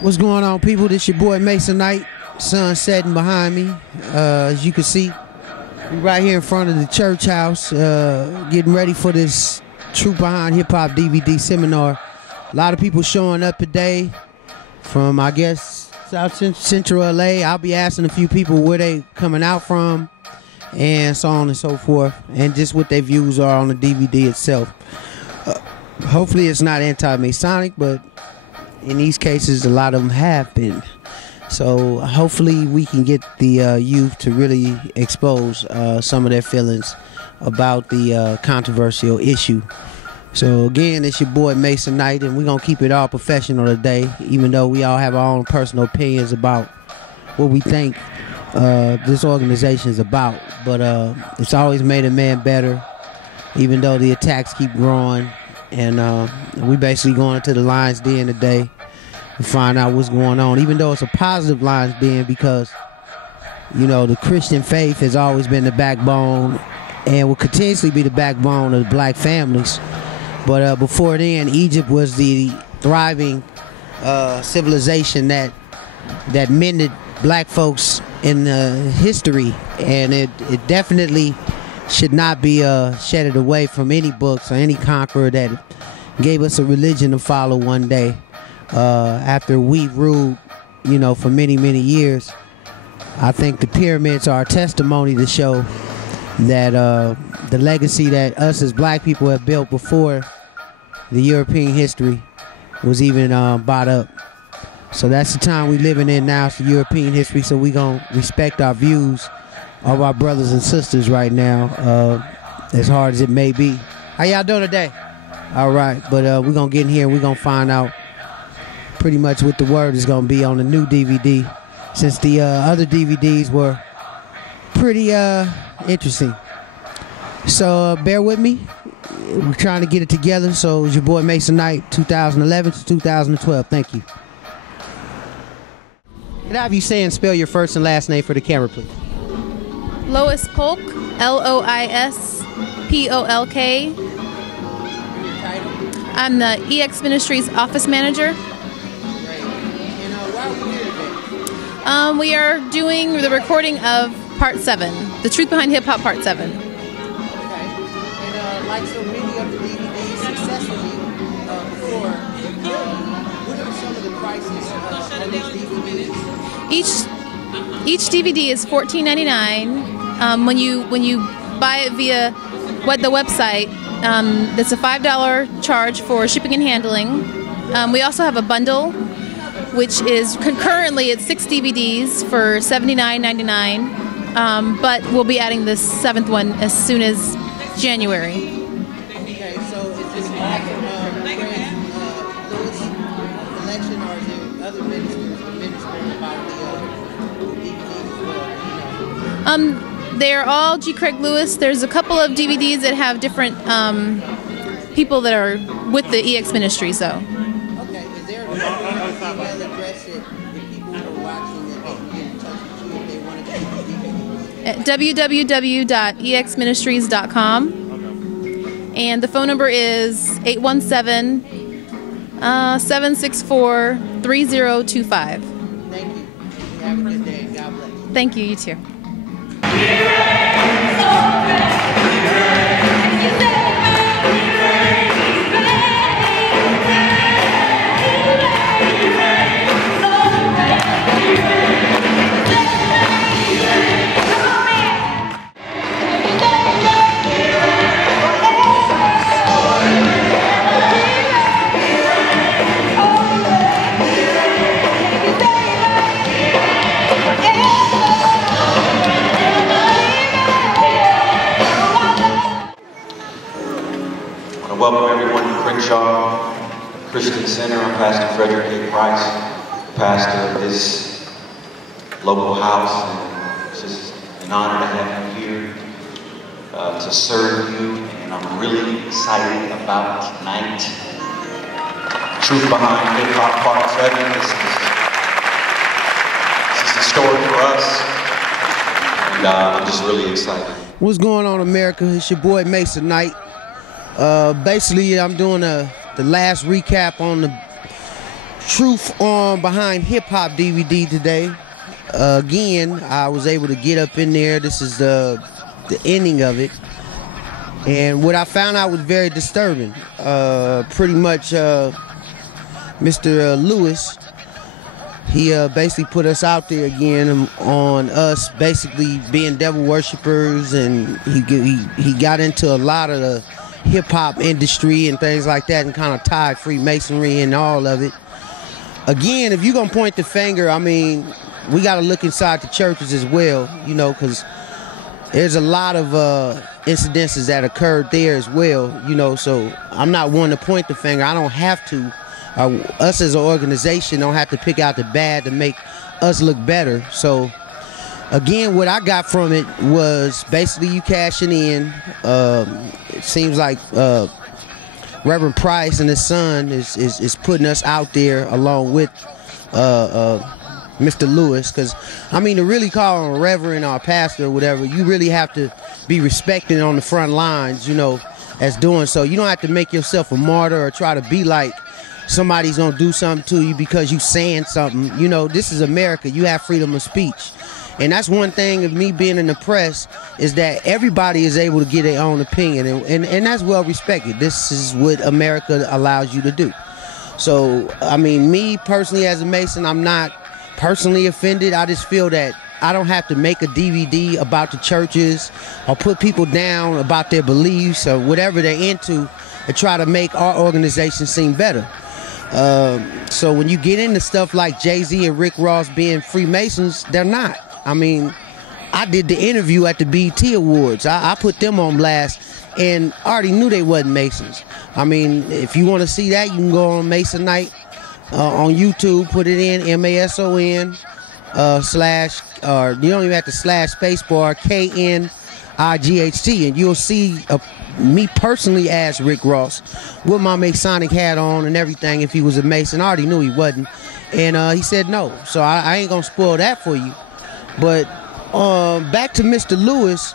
What's going on, people? This your boy Mason Knight. Sun setting behind me. As you can see, we right here in front of the church house, getting ready for this Truth Behind Hip-Hop DVD seminar. A lot of people showing up today from, I guess, South Central LA. I'll be asking a few people where they coming out from and so on and so forth, and just what their views are on the DVD itself. Hopefully it's not anti-Masonic, but in these cases a lot of them have been. So hopefully we can get the youth to really expose some of their feelings about the controversial issue. So again, it's your boy Mason Knight, and we're going to keep it all professional today, even though we all have our own personal opinions about what we think this organization is about. But it's always made a man better, even though the attacks keep growing. And we basically going to the Lion's Den today to find out what's going on, even though it's a positive Lion's Den, because, you know, the Christian faith has always been the backbone and will continuously be the backbone of the black families. But before then, Egypt was the thriving civilization that mended black folks in history, and it definitely should not be shedded away from any books or any conqueror that gave us a religion to follow one day after we ruled, you know, for many, many years. I think the pyramids are a testimony to show that the legacy that us as black people have built before the European history was even brought up. So that's the time we living in now. It's the European history, so we gonna respect our views of our brothers and sisters right now, as hard as it may be. How y'all doing today? All right, but we're gonna get in here and we're gonna find out pretty much what the word is gonna be on the new DVD, since the other DVDs were pretty interesting. So bear with me. We're trying to get it together. So it's your boy Mason Knight, 2011 to 2012. Thank you. Can I have you say and spell your first and last name for the camera, please? Lois Polk, L-O-I-S-P-O-L-K. I'm the EX Ministries office manager. Great. And why are we here today? We are doing the recording of Part 7, The Truth Behind Hip-Hop Part 7. Okay. And like so many of the DVDs successfully before, what are some of the prices on these DVDs? Each DVD is $14.99. When you buy it via the website, that's a $5 charge for shipping and handling. We also have a bundle, which is concurrently at 6 DVDs for $79.99. But we'll be adding this 7th one as soon as January. Okay, so is this all from Craige Lewis collection, or is there other ministers ministering about the DVDs as well? They're all Craige Lewis. There's a couple of DVDs that have different people that are with the EX Ministries, though. Okay, is there an email address that the people who are watching that they can get in touch with you if they want to get the DVD? At www.exministries.com. And the phone number is 817-764-3025. Thank you. Have a good day. God bless. Thank you. You too. Welcome everyone to Crenshaw Christian Center. I'm Pastor Frederick A. Price, pastor of this local house, and it's just an honor to have you here to serve you, and I'm really excited about tonight. Truth Behind Hip-Hop Part 7. This is historic for us, and I'm just really excited. What's going on, America? It's your boy Mason Knight. Basically, I'm doing the last recap on the Truth on Behind Hip-Hop DVD today. Again, I was able to get up in there. This is the ending of it. And what I found out was very disturbing. Pretty much Mr. Lewis, he basically put us out there again on us basically being devil worshippers, and he got into a lot of the hip-hop industry and things like that, and kind of tied Freemasonry and all of it. Again, if you're going to point the finger, I mean, we got to look inside the churches as well, you know, because there's a lot of incidences that occurred there as well, you know, so I'm not one to point the finger. I don't have to. Us as an organization don't have to pick out the bad to make us look better. So, again, what I got from it was basically you cashing in. It seems like Reverend Price and his son is putting us out there along with Mr. Lewis, because I mean, to really call him a reverend or a pastor or whatever, you really have to be respected on the front lines, you know, as doing so. You don't have to make yourself a martyr or try to be like somebody's gonna do something to you because you saying something. You know, this is America. You have freedom of speech. And that's one thing of me being in the press, is that everybody is able to get their own opinion, and that's well respected. This is what America allows you to do. So, I mean, me personally as a Mason, I'm not personally offended. I just feel that I don't have to make a DVD about the churches or put people down about their beliefs or whatever they're into and try to make our organization seem better. So when you get into stuff like Jay-Z and Rick Ross being Freemasons, they're not. I mean, I did the interview at the BET Awards. I put them on blast, and I already knew they wasn't Masons. I mean, if you want to see that, you can go on Mason Night on YouTube, put it in MASON slash, or you don't even have to slash spacebar KNIGHT, and you'll see me personally as Rick Ross with my Masonic hat on and everything. If he was a Mason, I already knew he wasn't, and he said no. So I ain't gonna spoil that for you. But back to Mr. Lewis,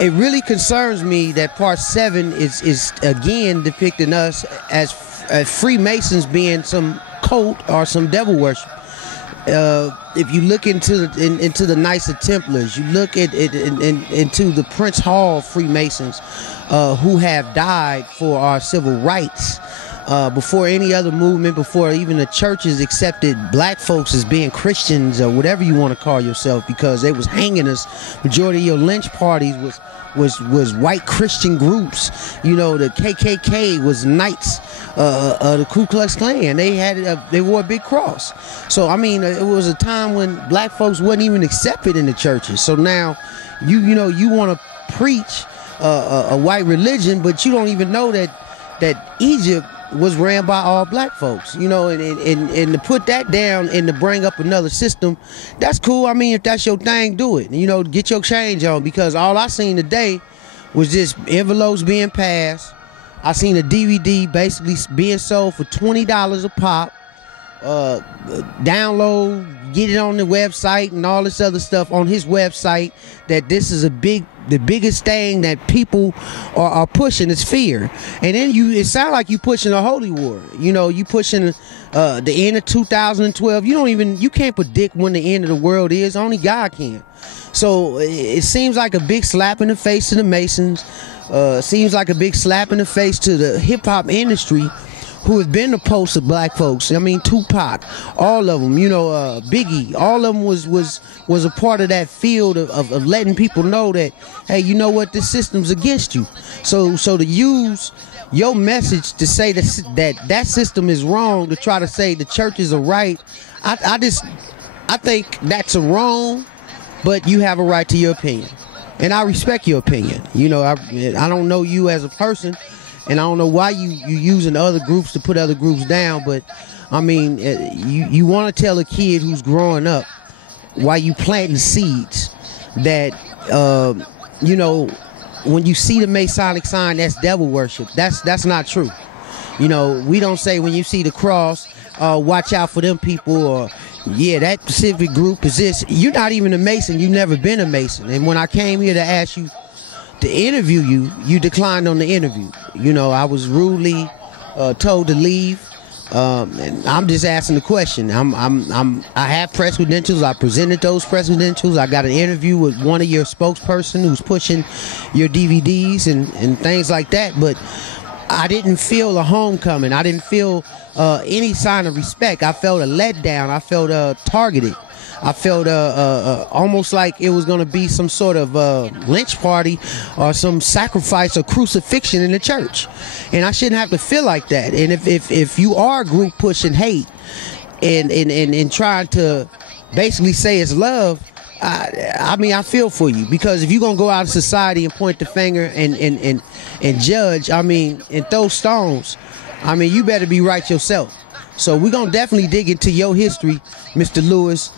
it really concerns me that part 7 is again depicting us as Freemasons being some cult or some devil worship. If you look into the Knights of Templars, you look at into the Prince Hall Freemasons, who have died for our civil rights. Before any other movement, before even the churches accepted black folks as being Christians or whatever you want to call yourself, because they was hanging us. Majority of your lynch parties was white Christian groups. You know, the KKK was Knights, the Ku Klux Klan. They wore a big cross. So I mean, it was a time when black folks wasn't even accepted in the churches. So now, you know, you want to preach a white religion, but you don't even know that Egypt was ran by all black folks, you know, and to put that down and to bring up another system, that's cool. I mean, if that's your thing, do it. You know, get your change on, because all I seen today was just envelopes being passed. I seen a DVD basically being sold for $20 a pop. Download, get it on the website and all this other stuff on his website, that this is the biggest thing that people are pushing is fear. And then it sounds like you pushing a holy war. You know, you pushing the end of 2012. You can't predict when the end of the world is. Only God can. So it seems like a big slap in the face to the Masons. Seems like a big slap in the face to the hip-hop industry, who have been opposed to black folks. I mean, Tupac, all of them, you know, Biggie, all of them was a part of that field of letting people know that, hey, you know what, this system's against you. So to use your message to say that system is wrong, to try to say the churches are right, I think that's a wrong, but you have a right to your opinion. And I respect your opinion. You know, I don't know you as a person, and I don't know why you using other groups to put other groups down, but I mean, you want to tell a kid who's growing up why you planting seeds that, you know, when you see the Masonic sign, that's devil worship. That's not true. You know, we don't say when you see the cross, watch out for them people, or yeah, that specific group is this. You're not even a Mason. You've never been a Mason. And when I came here to ask you to interview you, you declined on the interview. You know, I was rudely told to leave. And I'm just asking the question. I have press credentials. I presented those press credentials. I got an interview with one of your spokesperson who's pushing your DVDs and things like that. But I didn't feel a homecoming. I didn't feel any sign of respect. I felt a letdown. I felt targeted. I felt almost like it was going to be some sort of lynch party or some sacrifice or crucifixion in the church. And I shouldn't have to feel like that. And if you are a group pushing hate and trying to basically say it's love, I mean, I feel for you, because if you're going to go out in society and point the finger and judge, I mean, and throw stones, I mean, you better be right yourself. So we're going to definitely dig into your history, Mr. Lewis.